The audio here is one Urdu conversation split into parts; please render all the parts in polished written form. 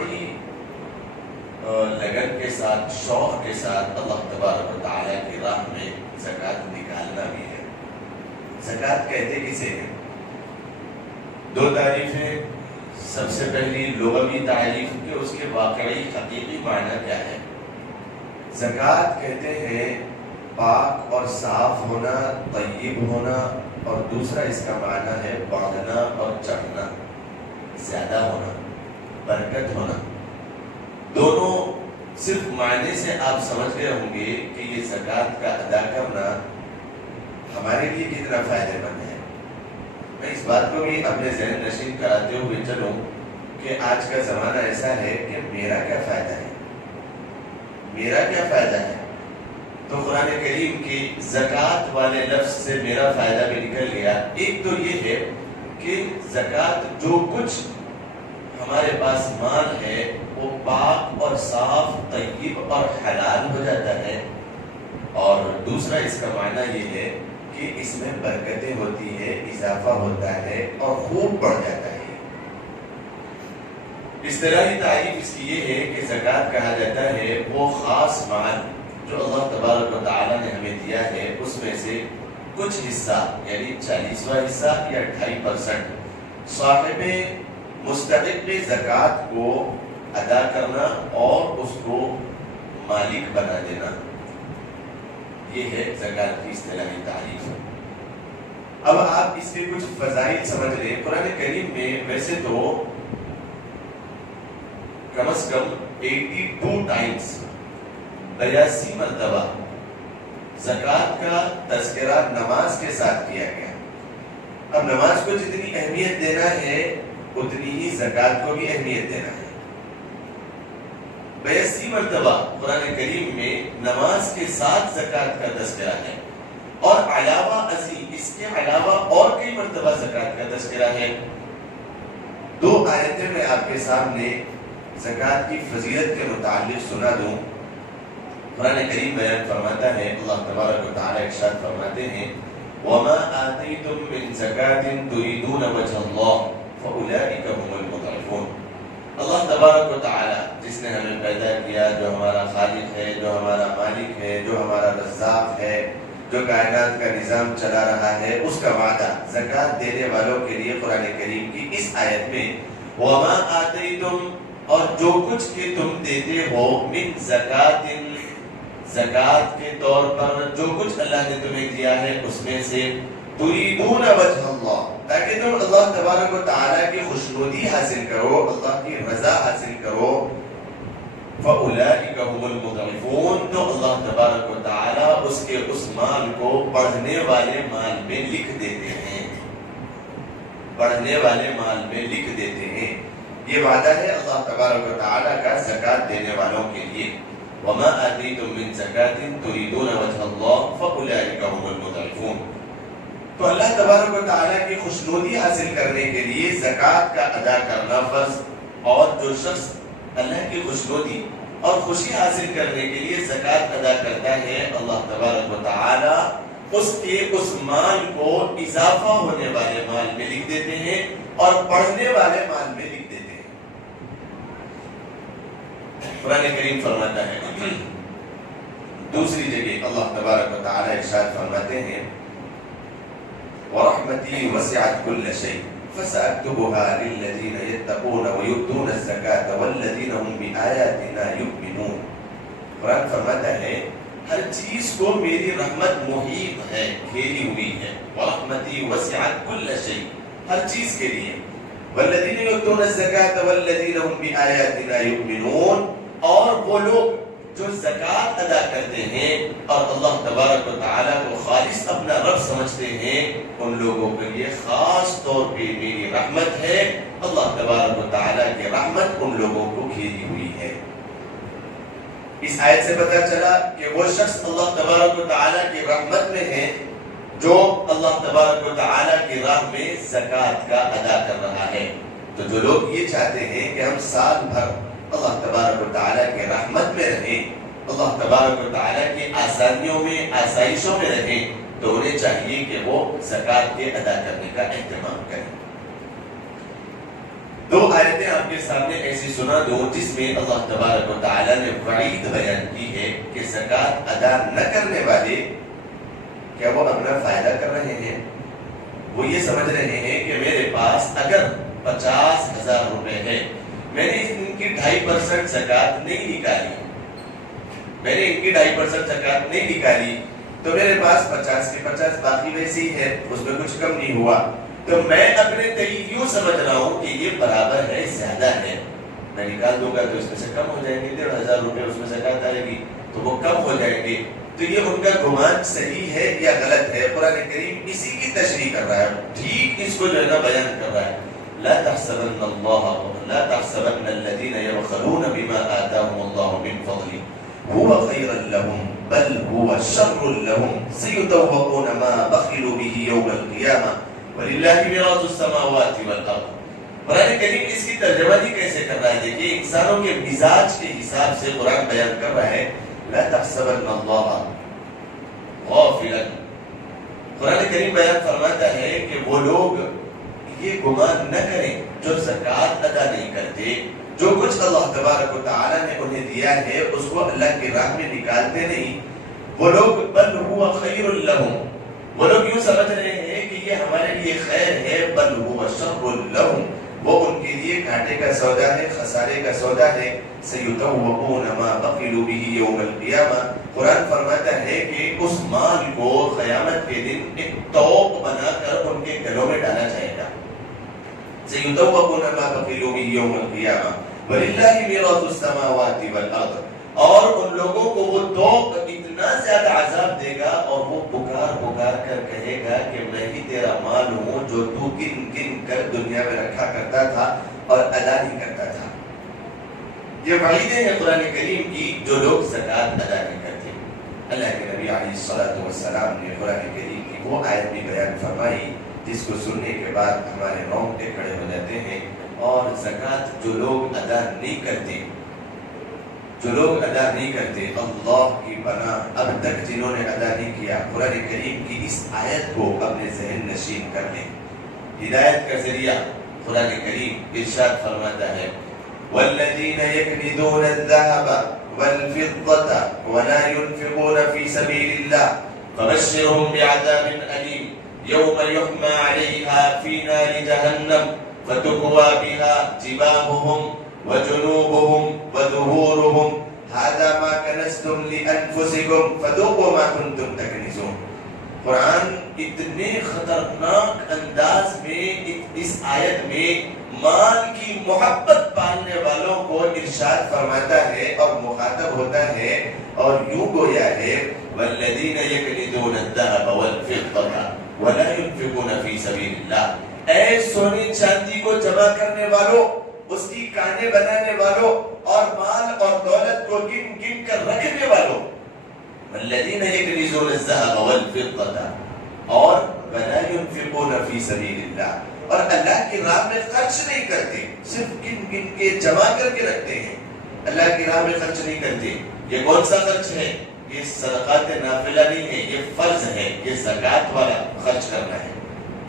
بڑی لگن کے ساتھ، شوق کے ساتھ اللہ تبارک و تعالیٰ کی راہ میں زکوٰۃ نکالنا بھی ہے۔ زکوٰۃ کہتے کسے ہیں؟ دو تعریفیں۔ سب سے پہلی لغوی تعریف کہ اس کے واقعی حقیقی معنی کیا ہے۔ زکوٰۃ کہتے ہیں پاک اور صاف ہونا، طیب ہونا، اور دوسرا اس کا معنی ہے بڑھنا اور چڑھنا، زیادہ ہونا، برکت ہونا۔ دونوں صرف معنی سے آپ سمجھ گئے ہوں گے کہ یہ زکوٰۃ کا ادا کرنا ہمارے لیے کتنا فائدہ مند ہے۔ میں اس بات کو بھی اپنے ذہن نشین کراتے ہوئے چلوں کہ آج کا زمانہ ایسا ہے کہ میرا کیا فائدہ ہے، میرا کیا فائدہ ہے۔ تو قرآن کریم کی زکوٰۃ والے لفظ سے میرا فائدہ بھی نکل گیا۔ ایک تو یہ ہے کہ زکوٰۃ جو کچھ ہمارے پاس مال ہے وہ پاک اور صاف، طیب اور حلال ہو جاتا ہے، اور دوسرا اس کا معنی یہ ہے کہ اس میں برکتیں ہوتی ہے، اضافہ ہوتا ہے اور خوب بڑھ جاتا ہے۔ اصطلاحی تعریف اس کی یہ ہے کہ زکوٰۃ کہا جاتا ہے وہ خاص مال جو اللہ تبارک و تعالیٰ نے ہمیں دیا ہے، اس میں سے کچھ حصہ یعنی 40واں حصہ یا 2.5% صاحب مستحق زکوٰۃ کو ادا کرنا اور اس کو مالک بنا دینا، یہ ہے زکوٰۃ کی اصطلاحی تعریف۔ اب آپ اس کے کچھ فضائل سمجھ لیں۔ قرآن کریم میں ویسے تو کم از کم 82 ٹائمز، 82 مرتبہ زکوٰۃ کا تذکرہ نماز کے ساتھ کیا گیا۔ اب نماز کو جتنی اہمیت دینا ہے اتنی ہی زکوٰۃ کو بھی اہمیت دینا ہے۔ 82 مرتبہ قرآن کریم میں نماز کے ساتھ زکوٰۃ کا تذکرہ ہے، اور علاوہ ازیں اس کے علاوہ اور کئی مرتبہ زکوٰۃ کا تذکرہ ہے۔ 2 آیتیں میں آپ کے سامنے زکوٰۃ کی فضیلت کے متعلق سنا دوں۔ قرآن کریم بیان فرماتا ہے، اللہ تبارک و تعالیٰ ارشاد فرماتے ہیں وَمَا آتَيْتُم مِّن زَكَاةٍ تُرِيدُونَ وَجْهَ اللَّهِ فَأُولَٰئِكَ هُمُ الْمُضْعِفُونَ۔ اللہ تبارک و تعالیٰ جس نے ہمیں پیدا کیا، جو ہمارا خالق ہے، جو ہمارا مالک ہے، جو ہمارا رزاق ہے، جو کائنات کا نظام چلا رہا ہے، اس کا وعدہ زکوٰۃ دینے والوں کے لیے قرآن کریم کی اس آیت میں وَمَا آتَيْتُم، اور جو کچھ کہ تم دیتے ہو، من زکاۃ، زکوٰۃ کے طور پر جو کچھ اللہ نے تمہیں دیا ہے اس میں سے، تُرِيدُونَ وَجْهَ اللَّهِ، تاکہ تم اللہ تبارک و تعالیٰ کی خوشنودی حاصل کرو، اللہ کی رضا حاصل کرو، فَأُولَٰئِكَ هُمُ الْمُضْعِفُونَ، تو اللہ تبارک و تعالیٰ اس کے اس مال کو بڑھنے والے مال میں لکھ دیتے ہیں، بڑھنے والے مال میں لکھ دیتے ہیں۔ یہ وعدہ ہے اللہ تبارک و تعالیٰ کا زکوٰۃ دینے والوں کے لیے۔ وَمَا آتَيْتُم مِّن زَكَاةٍ تُرِيدُونَ وَجْهَ اللَّهِ فَأُولَٰئِكَ هُمُ الْمُضْعِفُونَ۔ تو اللہ تبارک و تعالیٰ کی خوشنودی حاصل کرنے کے لیے زکوٰۃ کا ادا کرنا فرض، اور جو شخص اللہ کی خوشنودی اور خوشی حاصل کرنے کے لیے زکوٰۃ ادا کرتا ہے، اللہ تبارک و تعالیٰ اس کے اس مال کو اضافہ ہونے والے مال میں لکھ دیتے ہیں اور بڑھنے والے مال میں لکھ دیتے ہیں۔ قرآن کریم فرماتا ہے دوسری جگہ اللہ تبارک و تعالیٰ ارشاد فرماتے ہیں وَرَحْمَتِي وَسِعَتْ كُلَّ شَيْءٍ فَسَأَكْتُبُهَا لِلَّذِينَ يَتَّقُونَ وَيُؤْتُونَ الزَّكَاةَ وَالَّذِينَ هُمْ بِآيَاتِنَا يُؤْمِنُونَ۔ قرآن فرماتا ہے ہر چیز کو میری رحمت محیط ہے، گھیری ہوئی ہے۔ وَرَحْمَتِي وَسِعَتْ كُلَّ شَيْءٍ، ہر چیز کے لیے۔ وَالَّذِينَ يُؤْتُونَ الزَّكَاةَ وَالَّذِينَ هُمْ بِآيَاتِنَا يُؤْمِنُونَ، اور وہ لوگ جو زکوٰۃ ادا کرتے ہیں اور اللہ تبارک و تعالیٰ کو خالص اپنا رب سمجھتے ہیں، ان لوگوں کے لیے خاص طور پہ میری رحمت ہے۔ اللہ تبارک و تعالیٰ کی رحمت ان لوگوں کو گھیری ہوئی ہے۔ اس آیت سے پتہ چلا کہ وہ شخص اللہ تبارک و تعالیٰ کی رحمت میں ہے جو اللہ تبارک و تعالیٰ کی راہ میں زکوٰۃ کا ادا کر رہا ہے۔ تو جو لوگ یہ چاہتے ہیں کہ ہم سال بھر اللہ تبارک و تعالیٰ کی رحمت میں رہیں، اللہ تبارک و تعالیٰ کی آسانیوں میں، آسائشوں میں رہیں، تو انہیں چاہیے کہ وہ زکوٰۃ کے ادا کرنے کا اہتمام کریں۔ دو آیتیں آپ کے سامنے ایسی سنا دو جس میں اللہ تبارک و تعالیٰ نے وعید بیان کی ہے کہ زکوٰۃ ادا نہ کرنے والے کیا وہ اپنا فائدہ کر رہے ہیں؟ وہ یہ سمجھ رہے ہیں کہ میرے پاس اگر 50,000 روپے ہے، میں نے ان کی 2.5% زکوٰۃ نہیں نکالی، زکوٰۃ نہیں نکالی تو میرے پاس 50 کی 50 باقی ویسی ہے، اس میں کچھ کم نہیں ہوا، تو میں اپنے تئیں یوں سمجھ رہا ہوں کہ یہ برابر ہے، زیادہ ہے، میں نکال دوں گا تو اس میں سے کم ہو جائیں گے، 1,500 روپے اس میں زکوٰۃ آئے گی تو وہ کم ہو جائیں گے۔ تو یہ ان کا گمان صحیح ہے یا غلط ہے؟ قرآن کریم اسی کی تشریح کر رہا ہے، ٹھیک اس کو جو ہے نا بیان کر رہا ہے۔ لا تحسبن الذين يبخلون بما آتاهم الله من فضله هو خيرا لهم بل هو شر لهم سيطوقون ما بخلوا به يوم القيامة ولله ميراث السماوات والأرض۔ قرآن کریم اس کی ترجمہ بھی کیسے کر رہا ہے؟ دیکھیے انسانوں کے مزاج کے حساب سے قرآن بیان کر رہا ہے۔ لا تحسبن الله غافلا، قرآن کریم بیان فرماتا ہے کہ وہ لوگ یہ گمان نہ کریں جو زکوٰۃ ادا نہیں کرتے، جو کچھ اللہ تبارک و تعالیٰ نے انہیں دیا ہے اس کو اللہ کی راہ میں نکالتے نہیں، وہ لوگ بل ہوا خیر لہم، وہ لوگ یوں سمجھ رہے ہیں کہ یہ ہمارے لیے خیر ہے، بل ہوا شر لہم، وہ ان کے لیے گھاٹے کا سودا ہے، خسارے کا سودا ہے۔ سیطوقون ما بخلوا به یوم القیامہ، قرآن فرماتا ہے کہ اس مال کو قیامت کے دن ایک توق بنا کر ان کے گلوں میں ڈالا جائے گا۔ سیطوقون ما بخلوا به یوم القیامہ وللہ میراث السماوات والارض، اور ان لوگوں کو وہ توق اتنا زیادہ عذاب دے گا اور وہ پکار پکار کر کہے گا کہ میں ہی تیرا مال ہوں جو تو گن گن کر دنیا میں رکھا کرتا تھا اور ادا نہیں کرتا تھا۔ یہ وعیدیں ہیں قرآن کریم کی جو لوگ زکوٰۃ ادا نہیں کرتے۔ اللہ کے نبی علیہ الصلوۃ والسلام نے قرآن کریم کی وہ آیت بھی بیان فرمائی جس کو سننے کے بعد ہمارے رونگٹے کھڑے ہو جاتے ہیں۔ اور زکوٰۃ جو لوگ ادا نہیں کرتے، اللہ کی پناہ اب تک جنہوں نے ادا نہیں کیا، قرآن کریم کی اس آیت کو اپنے ذہن نشین کر لیں۔ ہدایت کا ذریعہ قرآن کریم ارشاد فرماتا ہے والذین یکنزون الذهب والفضة ولا ينفقون في سبيل الله فبشرهم بعذاب أليم يوم يحمى عليها في نار جهنم فتكوى بها جباههم وجنوبهم وظهورهم هذا ما كنزتم لأنفسكم فذوقوا ما كنتم تكنزون۔ قرآن اتنے خطرناک انداز میں اس آیت میں مال کی محبت پالنے والوں کو ارشاد فرماتا ہے اور مخاطب ہوتا ہے، اور یوں گویا ہے والذین یکنزون الذهب والفضة ولا ينفقون في سبيل الله، اے سونے چاندی کو جمع کرنے والوں، اس کی کانے بنانے والوں اور مال اور دولت کو گن گن کر رکھنے والوں، والذین یکنزون الذهب والفضة اور ولا ينفقون في سبيل الله، اور اللہ کی راہ میں خرچ نہیں کرتے، صرف گن گن کے جمع کر کے رکھتے ہیں، اللہ کی راہ میں خرچ نہیں کرتے۔ یہ کون سا خرچ ہے؟ یہ صدقات نافلہ نہیں ہے، یہ فرض ہے، یہ زکوٰۃ والا خرچ کرنا ہے،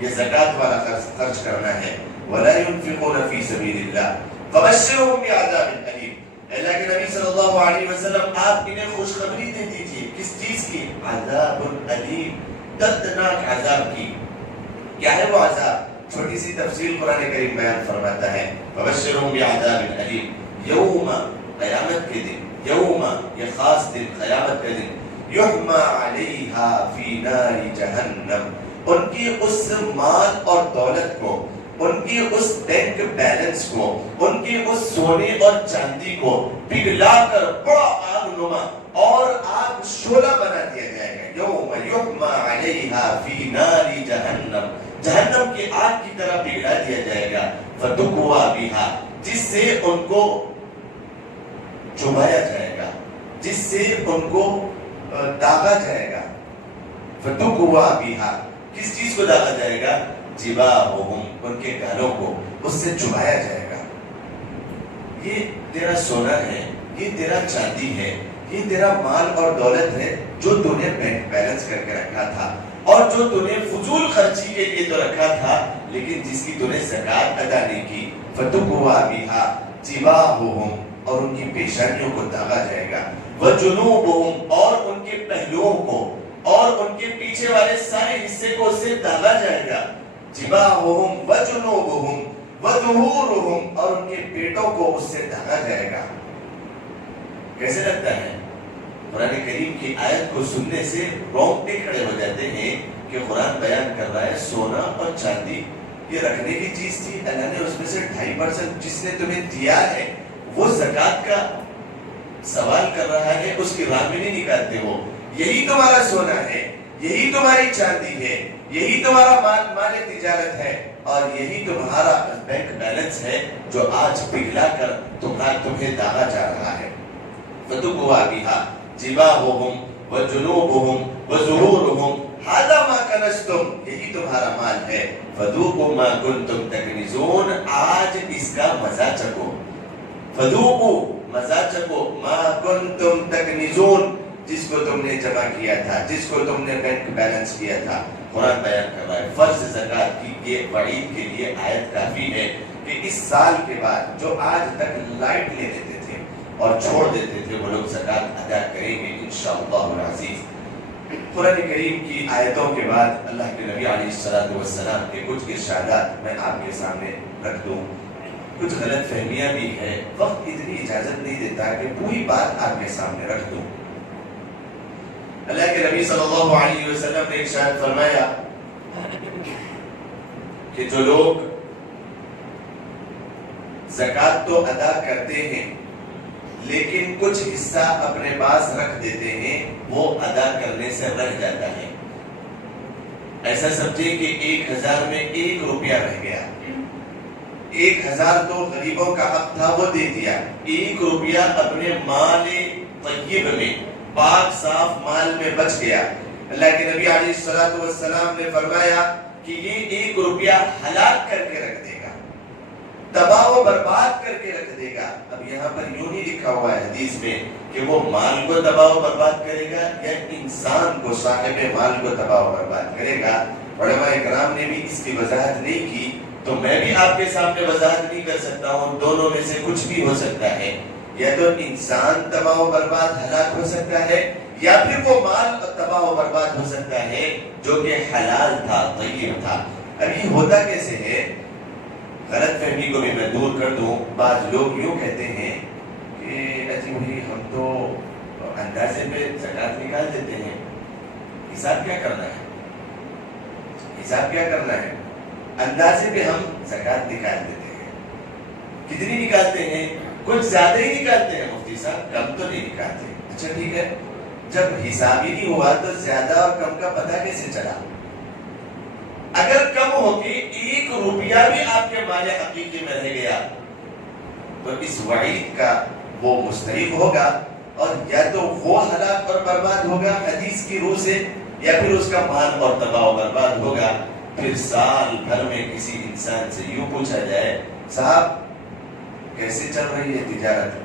یہ زکوٰۃ والا خرچ کرنا ہے۔ وَلَا يُنْفِقُونَ فِي سَبِيلِ اللَّهِ فَبَشِّرْهُم بِعَذَابٍ أَلِيمٍ۔ اللہ کے نبی صلی اللہ علیہ وسلم آپ انہیں خوشخبری دے دیجئے، کس چیز کی؟ عذاب علیم، دردناک عذاب کی۔ کیا ہے وہ عذاب؟ چھوٹی سی تفصیل قرآن کریم بیان فرماتا ہے فَبَشِّرْهُم بِعَذَابٍ أَلِيمٍ یوم، قیامت کے دن، یوم یہ خاص دن، قیامت کا دن، یحمى علیہا فی نار جہنم، ان کی اس مال اور دولت کو، ان کی اس بینک بیلنس کو، ان کی اس سونے اور چاندی کو پگھلا کر بڑا آگ نما اور آگ شعلہ بنا دیا جائے گا۔ یوم یحمى علیہا فی نار جہنم، جہنم کی آگ کی طرح پگھلا دیا جائے گا، فتکوى بہا، جس سے ان کو چبایا جائے گا، جس سے ان کو داغا جائے گا۔ فتکوى بہا، کس چیز کو داغا جائے گا؟ جباہہم، ان کے گالوں کو اس سے چبایا جائے گا۔ یہ تیرا سونا ہے، یہ تیرا چاندی ہے، یہ تیرا مال اور دولت ہے جو تو نے بینک بیلنس کر کے رکھا تھا اور جو تو نے فضول خرچی کے لیے تو رکھا تھا، لیکن جس کی تو نے زکوٰۃ ادا نہیں کی، فتکوا بہا جباہہم، اور ان کی پیشانیوں کو داغا جائے گا، وجنوبہم، اور ان کے پہلوؤں کو اور ان کے پیچھے والے سارے حصے کو اس سے داغا جائے گا، جباہہم وجنوبہم وظہورہم، اور ان کے پیٹوں کو اس سے داغا جائے گا۔ کیسے لگتا ہے؟ قرآن کریم کی آیت کو سننے سے رونگٹے کھڑے ہو جاتے ہیں کہ قرآن بیان کر رہا ہے سونا اور چاندی یہ رکھنے کی چیز تھی، اللہ نے اس میں سے 2.5% جس نے تمہیں دیا ہے وہ زکوٰۃ کا سوال کر رہا ہے، اس کی راہ میں نہیں نکالتے ہو، یہی تمہارا سونا ہے، یہی تمہاری چاندی ہے، یہی تمہارا مال تجارت ہے، اور یہی تمہارا بینک بیلنس ہے جو آج پگھلا کر تمہیں داغا جا رہا ہے۔ فتکوا بہا جباہہم وجنوبہم وظہورہم ھذا ما کنزتم، یہی تمہارا مال ہے، فذوقوا ما کنتم تکنزون، آج اس کا مزہ چکھو، فذوقوا مزہ چکھو، ما کنتم تکنزون، جس کو تم نے جمع کیا تھا، جس کو تم نے بینک بیلنس کیا تھا۔ قرآن بیان کر رہا ہے فرض زکوٰۃ کی یہ وعید کے لیے آیت کافی ہے کہ اس سال کے بعد جو آج تک لائٹ لے لیتے تھے اور چھوڑ دیتے تھے وہ لوگ زکوٰۃ ادا کریں گے انشاءاللہ العزیز۔ قرآن کریم کی آیتوں کے بعد اللہ کے نبی علیہ السلام کے کچھ ارشادات میں آپ کے سامنے رکھ دوں۔ کچھ غلط فہمیاں بھی ہے، وقت اتنی اجازت نہیں دیتا کہ پوری بات آپ کے سامنے رکھ دوں۔ اللہ کے نبی صلی اللہ علیہ وسلم نے ارشاد فرمایا کہ جو لوگ زکوٰۃ تو ادا کرتے ہیں لیکن کچھ حصہ اپنے پاس رکھ دیتے ہیں، وہ ادا کرنے سے رہ جاتا ہے۔ ایسا سمجھے کہ 1000 میں 1 روپیہ رہ گیا، 1000 تو غریبوں کا حق تھا وہ دے دیا، 1 روپیہ اپنے مال طیب میں پاک صاف مال میں بچ گیا۔ اللہ کے نبی علیہ السلام نے فرمایا کہ یہ 1 روپیہ ہلاک کر کے رکھ دے گا، تباہ و برباد کر کے رکھ دے گا۔ اب یہاں پر یوں نہیں لکھا ہوا ہے حدیث میں کہ وہ مال کو تباہ و برباد کرے گا یا انسان کو، صاحب مال کو تباہ و برباد کرے گا۔ علماء کرام نے بھی اس کی وضاحت نہیں کی تو میں بھی آپ کے سامنے وضاحت نہیں کر سکتا ہوں، دونوں میں سے کچھ بھی ہو سکتا ہے، یا تو انسان تباہ و برباد ہلاک ہو سکتا ہے یا پھر وہ مال تباہ و برباد ہو سکتا ہے جو کہ حلال تھا، طیب تھا۔ اب یہ ہوتا کیسے ہے؟ غلط فہمی کو بھی میں دور کر دوں، بعض لوگ یوں کہتے ہیں کہ اجی بھائی ہم تو اندازے پہ زکوٰۃ نکال دیتے ہیں، حساب کیا کرنا ہے؟ حساب کیا کرنا ہے؟ اندازے پہ ہم زکوٰۃ نکال دیتے ہیں۔ کتنی نکالتے ہیں؟ کچھ زیادہ ہی نکالتے ہیں مفتی صاحب، کم تو نہیں نکالتے۔ اچھا ٹھیک ہے، جب حساب ہی نہیں ہوا تو زیادہ اور کم کا پتہ کیسے چلا؟ اگر کم ہو کے 1 روپیہ بھی آپ کے مال حقیقی میں رہ گیا تو اس وعید کا وہ مستحق ہوگا، اور یا تو وہ ہلاک اور برباد ہوگا حدیث کی روح سے، یا پھر اس کا مال اور تباہ و برباد ہوگا۔ پھر سال بھر میں کسی انسان سے یوں پوچھا جائے صاحب کیسے چل رہی ہے تجارت؟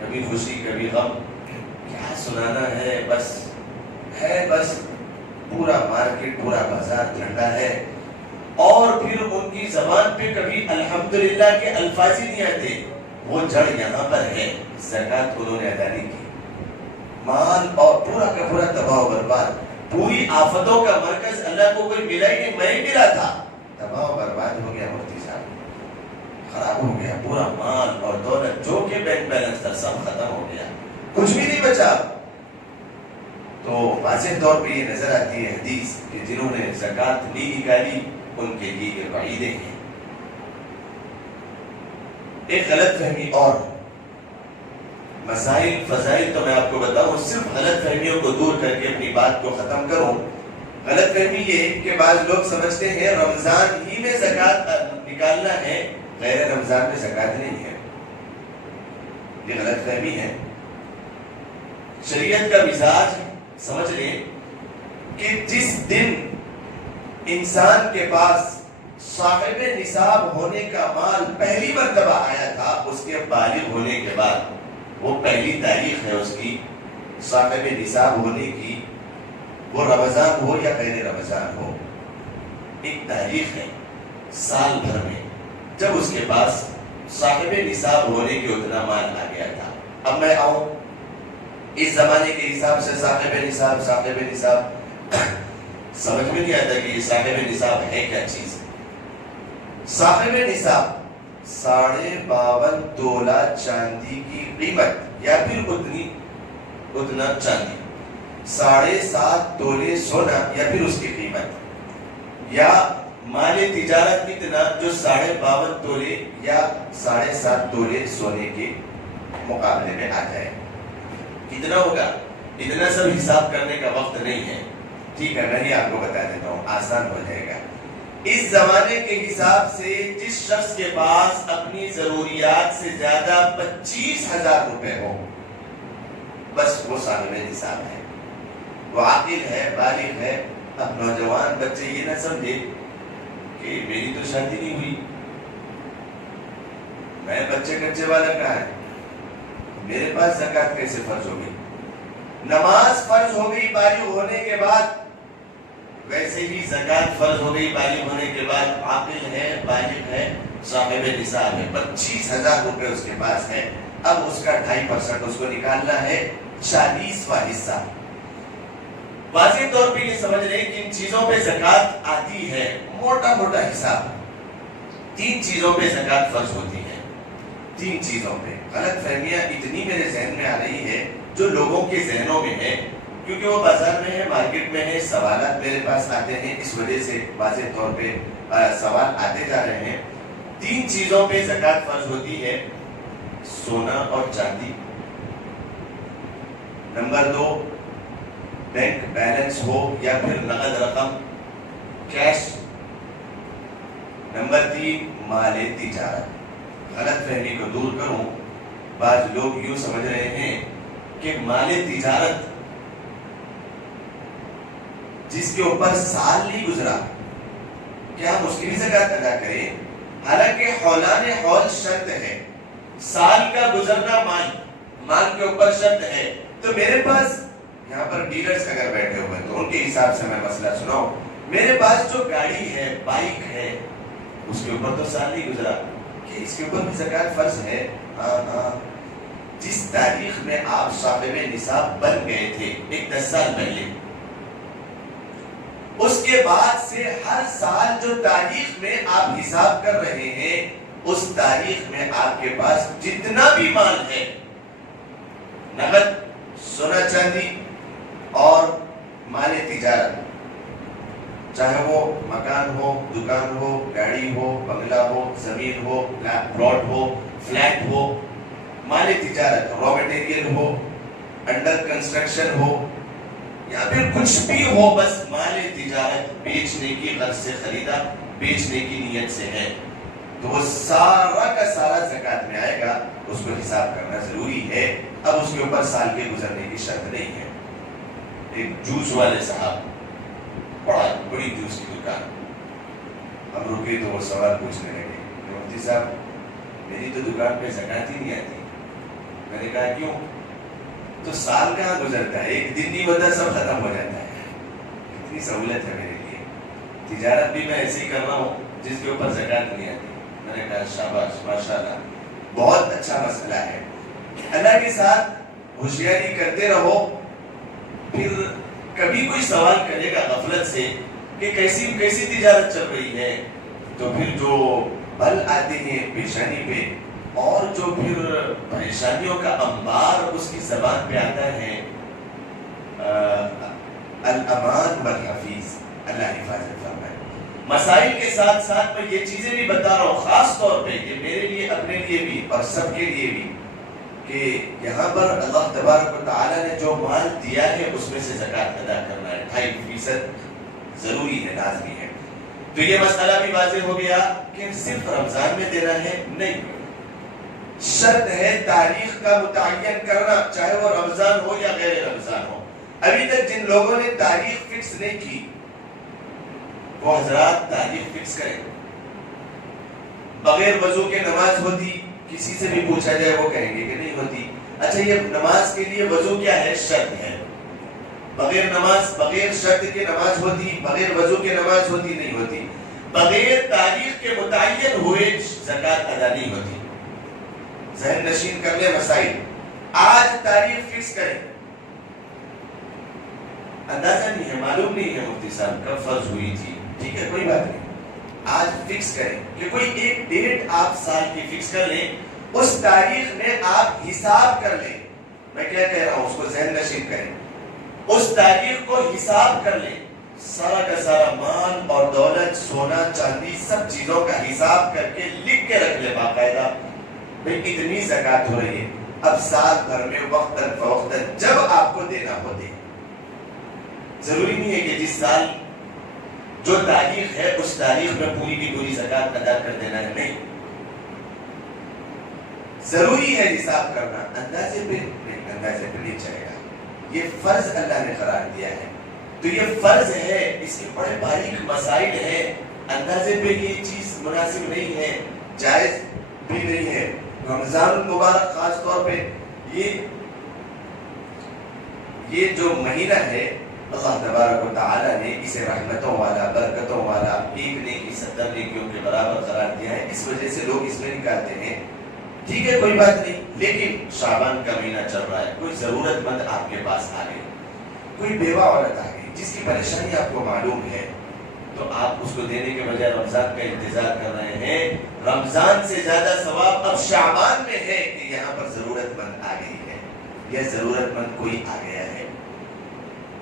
کبھی خوشی کبھی غم، کیا سنانا ہے، بس پورا مارکیٹ پورا بازار ٹھنڈا ہے، اور پھر ان کی زبان پہ کبھی الحمدللہ کے الفاظ ہی نہیں آتے۔ وہ جڑ یہاں پر ہے، زکوٰۃ انہوں نے ادا نہیں کی، مال اور پورا کا پورا تباہ و برباد، پوری آفتوں کا مرکز اللہ کو کوئی ملا ہی نہیں، میں ہی ملا تھا، تباہ و برباد ہو گیا مفتی صاحب، خراب ہو گیا پورا مال اور دولت جو کہ بینک بیلنس تھا سب ختم ہو گیا، کچھ بھی نہیں بچا۔ تو واضح طور پہ یہ نظر آتی ہے حدیث کہ جنہوں نے زکوٰۃ نہیں نکالی ان کے لیے یہ وعیدیں ہیں۔ ایک غلط فہمی اور، مسائل فضائل تو میں آپ کو بتاؤں، صرف غلط فہمیوں کو دور کر کے اپنی بات کو ختم کروں۔ غلط فہمی یہ کہ بعض لوگ سمجھتے ہیں رمضان ہی میں زکوٰۃ نکالنا ہے، غیر رمضان میں زکوٰۃ نہیں ہے، یہ غلط فہمی ہے۔ شریعت کا مزاج سمجھ لیں کہ جس دن انسان کے پاس صاحب نصاب ہونے کا مال پہلی مرتبہ آیا تھا، اس کے بالغ ہونے کے بعد، وہ پہلی تاریخ ہے اس کی صاحب نصاب ہونے کی، وہ رمضان ہو یا غیر رمضان ہو، ایک تاریخ ہے۔ سال بھر میں جب اس کے پاس صاحب نصاب ہونے کے اتنا مال آ گیا تھا. اب میں آؤں اس زمانے کے حساب سے صاحب نصاب سمجھ میں نہیں آتا کہ یہ صاحب نصاب ہے کیا چیز. صاحب نصاب 52.5 تولہ چاندی کی قیمت یا پھر اتنا چاندی، 7.5 تولے سونا یا پھر اس کی قیمت، یا مال تجارت اتنا جو 52.5 تولے یا 7.5 تولے سونے کے مقابلے میں آ جائے. کتنا ہوگا؟ اتنا سب حساب کرنے کا وقت نہیں ہے. ٹھیک ہے، میں ہی آپ کو بتا دیتا ہوں، آسان ہو جائے گا. اس زمانے کے حساب سے جس شخص کے پاس اپنی ضروریات سے زیادہ 25,000 روپے ہو، بس وہ صاحب نصاب ہے، وہ عاقل ہے، بالغ ہے. اب نوجوان بچے یہ نہ سمجھے کہ میری تو شادی نہیں ہوئی، میں بچے کچے والا کہاں ہے، میرے پاس زکوٰۃ کیسے فرض ہو گئی؟ نماز فرض ہو گئی بالغ ہونے کے بعد، ویسے ہی زکوٰۃ فرض ہو گئی بالغ ہونے کے بعد. عاقل ہے، بالغ ہے، صاحب نصاب ہے، 25,000 روپے اس کے پاس ہے. اب اس کا 2.5% اس کو نکالنا ہے، 40واں حصہ. واضح طور پہ یہ سمجھ رہے کہ ان چیزوں پہ زکوٰۃ آتی ہے. موٹا موٹا حساب 3 چیزوں پہ زکوٰۃ فرض ہوتی ہے. 3 چیزوں پہ. غلط فہمیاں اتنی میرے ذہن میں آ رہی ہے جو لوگوں کے ذہنوں میں ہے، کیونکہ وہ بازار میں ہے، مارکیٹ میں ہے، سوالات میرے پاس آتے ہیں، اس وجہ سے واضح طور پہ سوال آتے جا رہے ہیں. 3 چیزوں پہ زکوٰۃ فرض ہوتی ہے: سونا اور چاندی. نمبر 2، بینک بیلنس ہو یا پھر نقد رقم، کیش. نمبر 3، مال تجارت. غلط فہمی کو دور کروں، بعض لوگ یوں سمجھ رہے ہیں کہ مال تجارت جس کے اوپر سال نہیں گزرا کیا ہم اس کی بھی زکوٰۃ ادا کریں؟ حالانکہ حولان حول شرط ہے، سال کا گزرنا مال کے اوپر شرط ہے. تو میرے پاس یہاں پر ڈیلرز اگر بیٹھے ہوئے تو ان کے حساب سے میں مسئلہ سناؤں. میرے پاس جو گاڑی ہے، بائک ہے، اس کے اوپر تو سال نہیں گزرا، کہ اس کے اوپر بھی زکوٰۃ فرض ہے؟ ہاں. جس تاریخ میں آپ صاحب نصاب بن گئے تھے، ایک 10 سال پہلے، اس کے بعد سے ہر سال جو تاریخ میں آپ حساب کر رہے ہیں، اس تاریخ میں آپ کے پاس جتنا بھی مال ہے، نقد، سونا چاندی اور مال تجارت، چاہے وہ مکان ہو، دکان ہو، گاڑی ہو، بنگلہ ہو، زمین ہو، پلاٹ ہو، فلیٹ ہو، مال تجارت، را مٹیریل ہو، انڈر کنسٹرکشن ہو، یا پھر کچھ بھی ہو، بس مال تجارت بیچنے کی غرض سے خریدا، بیچنے کی نیت سے ہے، تو وہ سارا کا سارا زکوٰۃ میں آئے گا. اس کو حساب کرنا ضروری ہے. اب اس کے اوپر سال کے گزرنے کی شرط نہیں ہے. ایک جوس والے صاحب، بڑی جوس کی دکان، ہم رکے تو وہ سوال پوچھنے لگے، مفتی صاحب میری تو دکان پہ زکوٰۃ ہی نہیں آتی. میں نے کہا کیوں؟ تو سال کہاں گزرتا ہے، ایک دن نہیں ہوتا، سب ختم ہو جاتا ہے. اتنی سہولت ہے میرے لیے. تجارت بھی میں ایسے ہی کر رہا ہوں جس کے اوپر زکوٰۃ نہیں آتی. میں نے کہا شاباش، ماشاءاللہ، بہت اچھا مسئلہ ہے. اللہ کے ساتھ ہوشیاری کرتے رہو. پھر کبھی کوئی سوال کرے گا غفلت سے کہ کیسی تجارت چل رہی ہے، تو پھر جو بل آتے ہیں پیشانی پہ، اور جو پھر پریشانیوں کا انبار اس کی زبان پہ آتا ہے، الامان والحفیظ، اللہ حفاظت فرمائے. مسائل کے ساتھ ساتھ میں یہ چیزیں بھی بتا رہا ہوں، خاص طور پہ یہ میرے لیے، اپنے لیے بھی اور سب کے لیے بھی، کہ یہاں پر اللہ تبارک و تعالیٰ نے جو مال دیا ہے اس میں سے زکوٰۃ ادا کرنا ہے. 2.5% ضروری ہے، لازمی ہے. تو یہ مسئلہ بھی واضح ہو گیا کہ صرف رمضان میں دینا ہے نہیں، شرط ہے تاریخ کا متعین کرنا، چاہے وہ رمضان ہو یا غیر رمضان ہو. ابھی تک جن لوگوں نے تاریخ فکس نہیں کی وہ حضرات تاریخ فکس کریں. بغیر وضو کے نماز ہوتی، کسی سے بھی پوچھا جائے وہ کہیں گے کہ نہیں ہوتی. اچھا، یہ نماز کے لیے وضو کیا ہے؟ شرط ہے. بغیر شرط کے نماز ہوتی، بغیر وضو کے نماز ہوتی نہیں ہوتی. بغیر تاریخ کے متعین ہوئے زکات ادا نہیں ہوتی. ذہن نشین کر لیں مسائل. آج تاریخ فکس کریں. اندازہ نہیں ہے, معلوم نہیں ہے مفتی صاحب کب فرض ہوئی تھی, ٹھیک ہے کوئی بات نہیں. آج فکس کریں کہ کوئی ایک ڈیٹ آپ سال کی فکس کر لیں, اس تاریخ میں آپ حساب کر لیں. میں کیا کہہ رہا ہوں, اس کو ذہن نشین کریں. اس تاریخ کو حساب کر لیں, سارا کا سارا مال اور دولت, سونا چاندی, سب چیزوں کا حساب کر کے لکھ کے رکھ لیں باقاعدہ. بھئی اتنی زکات ہو رہی ہے, اب سال بھر میں وقتاً فوقتاً جب آپ کو دینا ہو دے. ضروری نہیں ہے کہ جس سال جو تاریخ ہے اس تاریخ میں پوری کی پوری زکات ادا کر دینا ہے, نہیں. ضروری ہے حساب کرنا, اندازے پہ نہیں, اندازے پہ نہیں چلے گا. یہ فرض اللہ نے قرار دیا ہے, تو یہ فرض ہے, اس کے بڑے باریک مسائل ہیں. اندازے پہ یہ چیز مناسب نہیں ہے, جائز بھی نہیں ہے. رمضان المبارک خاص طور پہ یہ جو مہینہ ہے, اللہ تبارک و تعالی نے اسے رحمتوں والا, برکتوں والا, ایک نیکی 70 نیکیوں کے برابر قرار دیا ہے. اس وجہ سے لوگ اس میں نکالتے ہیں, ٹھیک ہے کوئی بات نہیں. لیکن شعبان کا مہینہ چل رہا ہے, کوئی ضرورت مند آپ کے پاس آ گئی, کوئی بیوہ عورت آ گئی جس کی پریشانی آپ کو معلوم ہے, تو آپ اس کو دینے کے بجائے رمضان کا انتظار کر رہے ہیں. رمضان سے زیادہ ثواب اب شعبان میں ہے کہ یہاں پر ضرورت مند آ گئی ہے, یا ضرورت مند کوئی آ گیا ہے.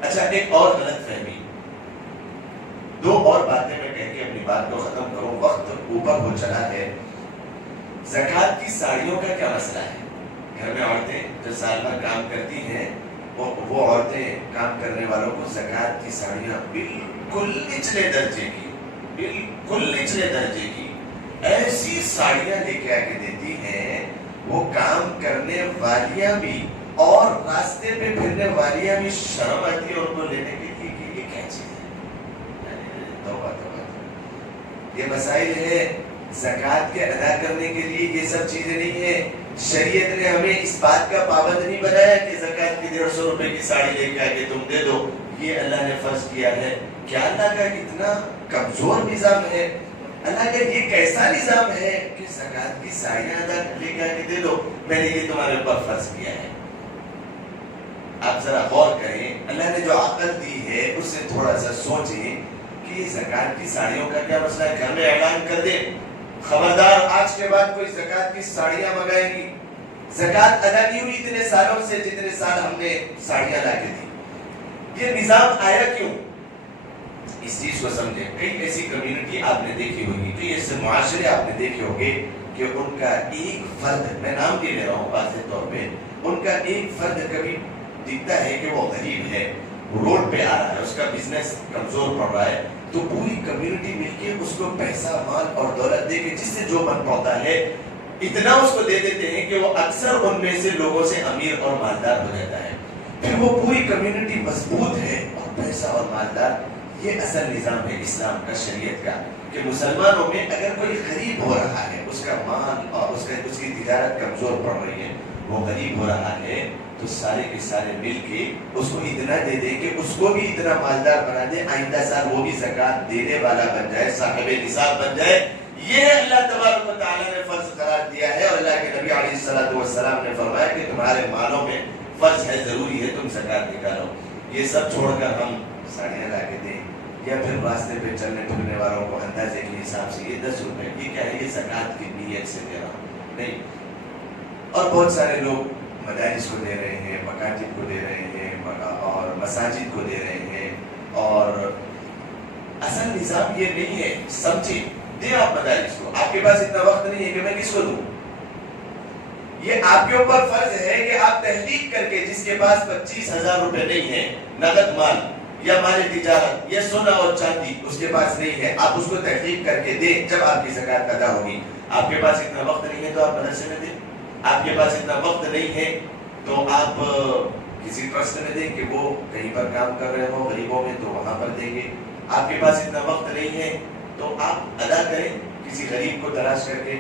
اچھا, ایک اور غلط فہمی, 2 اور باتیں میں کہہ کے اپنی بات کو ختم کروں, وقت اوپر ہو چلا ہے. زکات کی ساڑیوں کا کیا مسئلہ ہے؟ گھر میں عورتیں جو سال بھر کام کرتی ہیں, وہ عورتیں, کام کرنے والوں کو زکات کی ساڑیاں بالکل نچلے درجے کی, بالکل نچلے درجے کی ایسی ساڑیاں لے کے آ کے دیتی ہیں, وہ کام کرنے والیاں بھی اور راستے پہ پھرنے والیاں بھی شرم آتی ہے ان کو لینے کے لیے کہ یہ کیا چیز ہے. توبہ توبہ, یہ مسائل ہے. زکات کے ادا کرنے کے لیے یہ سب چیزیں نہیں ہیں. شریعت نے ہمیں اس بات کا پابند نہیں بنایا کہ زکات کی 150 روپے کی ساڑی لے کے آگے تم دے دو, یہ اللہ نے فرض کیا ہے. کیا اللہ کا اتنا کمزور نظام ہے؟ اللہ کا یہ کیسا نظام ہے کہ زکات کی ساڑیاں ادا لے کے آگے دے دو, میں نے یہ تمہارے اوپر فرض کیا ہے. آپ ذرا غور کریں, اللہ نے جو عقل دی ہے اس سے تھوڑا سا سوچیں کہ زکات کی ساڑیوں کا کیا مسئلہ ہے. گھر میں اعلان کر دیں, خبردار آج کے بعد کوئی زکات کی ساڑیاں منگائے گی, زکات ادا نہیں ہوئی اتنے سالوں سے جتنے سال ہم نے ساڑیاں لا کے دی. یہ نظام آیا کیوں؟ اس چیز کو سمجھیں. کئی ایسی کمیونٹی آپ نے دیکھی ہوگی, کئی ایسے معاشرے آپ نے دیکھے ہوگے کہ ان کا ایک فرد, میں نام بھی لے رہا ہوں واضح طور پہ, ان کا ایک فرد کبھی دکھتا ہے کہ وہ غریب ہے, روڈ پہ آ رہا ہے, اس کا بزنس کمزور پڑ رہا ہے, تو پوری کمیونٹی مل کے اس کو پیسہ, مال اور دولت دے کے جس سے جو من پڑتا ہے اتنا اس کو دے دیتے ہیں کہ وہ اکثر ان میں سے لوگوں سے امیر اور مالدار ہو جاتا ہے. پھر وہ پوری کمیونٹی مضبوط ہے اور پیسہ اور مالدار. یہ اصل نظام ہے اسلام کا, شریعت کا, کہ مسلمانوں میں اگر کوئی غریب ہو رہا ہے, اس کا مال اور اس کی تجارت کمزور پڑ رہی ہے, وہ غریب ہو رہا ہے, تو سارے کے سارے مل کے اس کو اتنا دے دیں کہ اس کو بھی اتنا مالدار بنا دے, آئندہ سال وہ بھی زکات دینے والا بن جائے, صاحب نصاب بن جائے. یہ اللہ تبارک و تعالی نے فرض قرار دیا ہے, اور اللہ کے نبی علیہ السلام نے فرمایا کہ تمہارے مالوں میں فرض ہے, ضروری ہے تم زکات نکالو. یہ سب چھوڑ کر ہم ساڑیاں لا کے دیں, یا پھر راستے پہ چلنے پھرنے والوں کو اندازے کے حساب سے یہ 10 روپے, یہ کیا ہے, یہ زکات کی نیت سے دے رہا ہوں نہیں. اور بہت سارے لوگ مدارس کو دے رہے ہیں, مکاتب کو دے رہے ہیں, اور مساجد کو دے رہے ہیں, اور اصل نظام یہ نہیں ہے. سمجھیں, دیں آپ مدارس کو, آپ کے پاس اتنا وقت نہیں ہے کہ میں کس کو دوں. یہ آپ کے اوپر فرض ہے کہ آپ تحقیق کر کے, جس کے پاس 25,000 روپے نہیں ہے, نقد مال یا مال تجارت یا سونا اور چاندی اس کے پاس نہیں ہے, آپ اس کو تحقیق کر کے دیں جب آپ کی زکات ادا ہوگی. آپ کے پاس اتنا وقت نہیں ہے تو آپ مدرسے میں دیں, آپ کے پاس اتنا وقت نہیں ہے تو آپ کسی ٹرسٹ میں دیں کہ وہ کہیں پر کام کر رہے ہوں غریبوں میں, تو وہاں پر دیں گے. آپ کے پاس اتنا وقت نہیں ہے تو آپ ادا کریں کسی غریب کو تلاش کر کے.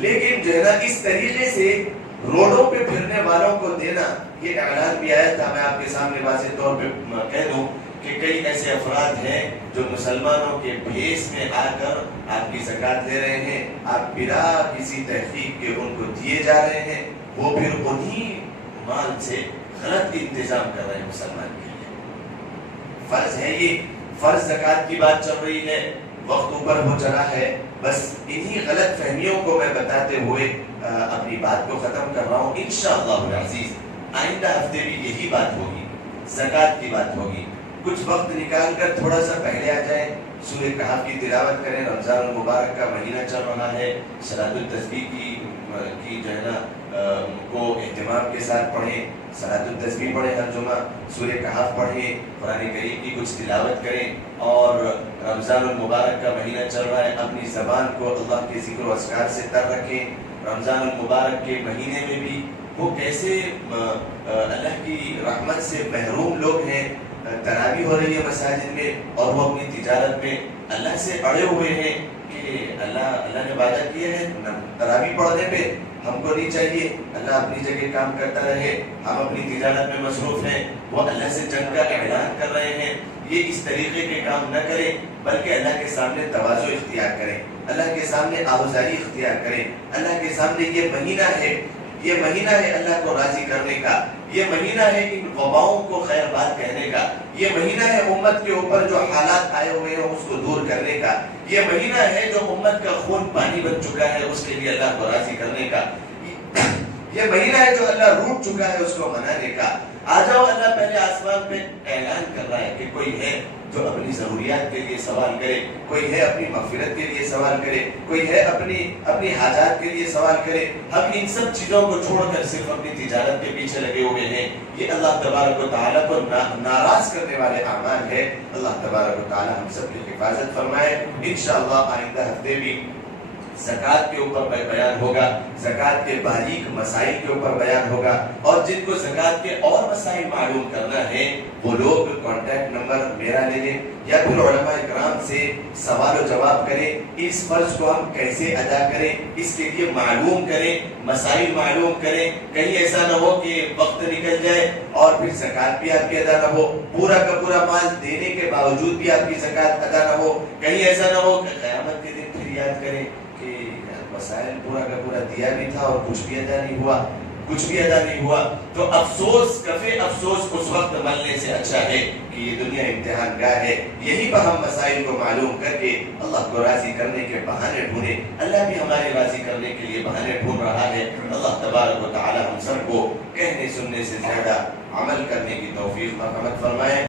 لیکن جو ہے نا, اس طریقے سے روڈوں پہ پھرنے والوں کو دینا, یہ اعلان بھی آیا تھا. میں آپ کے سامنے واضح طور پہ کہہ دوں کہ کئی ایسے افراد ہیں جو مسلمانوں کے بھیس میں آ کر آپ کی زکوٰۃ لے رہے ہیں، آپ بلا کسی تحقیق کے ان کو دیے جا رہے ہیں، وہ پھر انہی مال سے غلط انتظام کر رہے ہیں مسلمان کے لیے۔ فرض ہے یہ، فرض زکوٰۃ کی بات چل رہی ہے، وقت اوپر ہو چلا ہے، بس انہی غلط فہمیوں کو میں بتاتے ہوئے اپنی بات کو ختم کر رہا ہوں۔ انشاءاللہ العزیز آئندہ ہفتے بھی یہی بات ہوگی، زکوٰۃ کی بات ہوگی۔ کچھ وقت نکال کر تھوڑا سا پہلے آ جائیں، سورہ کہف کی تلاوت کریں، رمضان المبارک کا مہینہ چل رہا ہے، صلاۃ التسبیح کی جو ہے نا کو اہتمام کے ساتھ پڑھیں، صلاۃ التسبیح پڑھیں ہر جمعہ، سورہ کہف پڑھیں، قرآن کریم کی کچھ تلاوت کریں، اور رمضان المبارک کا مہینہ چل رہا ہے، اپنی زبان کو اللہ کے ذکر و اذکار سے تر رکھیں۔ رمضان المبارک کے مہینے میں بھی وہ کیسے اللہ کی رحمت سے محروم لوگ ہیں، تراویح ہو رہی ہے مساجد میں اور وہ اپنی تجارت میں اللہ سے اڑے ہوئے ہیں کہ اللہ نے وعدہ کیا ہے تراویح پڑھنے پہ ہم کو نہیں چاہیے، اللہ اپنی جگہ کام کرتا رہے، ہم اپنی تجارت میں مصروف ہیں، وہ اللہ سے جنگ کا اعلان کر رہے ہیں۔ یہ اس طریقے کے کام نہ کریں، بلکہ اللہ کے سامنے تواضع اختیار کریں، اللہ کے سامنے آوازاری اختیار کریں۔ اللہ کے سامنے یہ مہینہ ہے، یہ مہینہ ہے اللہ کو راضی کرنے کا، یہ مہینہ ہے ان وباؤں کو خیر بات کہنے کا، یہ مہینہ ہے امت کے اوپر جو حالات آئے ہوئے ہیں اس کو دور کرنے کا، یہ مہینہ ہے جو امت کا خون پانی بن چکا ہے اس کے لیے اللہ کو راضی کرنے کا، یہ مہینہ ہے جو اللہ روٹ چکا ہے اس کو منانے کا۔ آ جاؤ، اللہ پہلے آسمان پہ اعلان کر رہا ہے کہ کوئی ہے جو اپنی ضروریات کے لیے سوال کرے، کوئی ہے اپنی مغفرت کے لیے سوال کرے، کوئی ہے اپنی حاجات کے لیے سوال کرے۔ ہم ان سب چیزوں کو چھوڑ کر صرف اپنی تجارت کے پیچھے لگے ہوئے ہیں، یہ اللہ تبارک و تعالیٰ کو ناراض کرنے والے اعمال ہے۔ اللہ تبارک و تعالیٰ ہم سب کی حفاظت فرمائے۔ انشاءاللہ آئندہ ہفتے بھی زکوٰۃ کے اوپر بیان ہوگا، زکوٰۃ کے باریک مسائل کے اوپر بیان ہوگا، اور جن کو زکوٰۃ کے اور مسائل معلوم کرنا ہے وہ لوگ کانٹیکٹ نمبر میرا لے لیں یا پھر علماء اکرام سے سوال و جواب کریں، اس فرض کو ہم کیسے ادا کریں اس کے لیے معلوم کریں، مسائل معلوم کریں۔ کہیں ایسا نہ ہو کہ وقت نکل جائے اور پھر زکوٰۃ بھی آپ کی ادا نہ ہو، پورا کا پورا مال دینے کے باوجود بھی آپ کی زکوٰۃ ادا نہ ہو، کہیں ایسا نہ ہو کہ قیامت کے دن پھر یاد کریں کہ مسائل پورا کا پورا دیا بھی تھا اور کچھ بھی ادا نہیں ہوا، کچھ بھی ادا نہیں ہوا۔ تو افسوس، کفے افسوس اس وقت ملنے سے اچھا ہے کہ یہ دنیا امتحان گاہ ہے، یہیں پر ہم مسائل کو معلوم کر کے اللہ کو راضی کرنے کے بہانے ڈھونڈیں۔ اللہ بھی ہمارے راضی کرنے کے لیے بہانے ڈھونڈ رہا ہے۔ اللہ تبارک و تعالی ہم سب کو کہنے سننے سے زیادہ عمل کرنے کی توفیق مرحمت فرمائے۔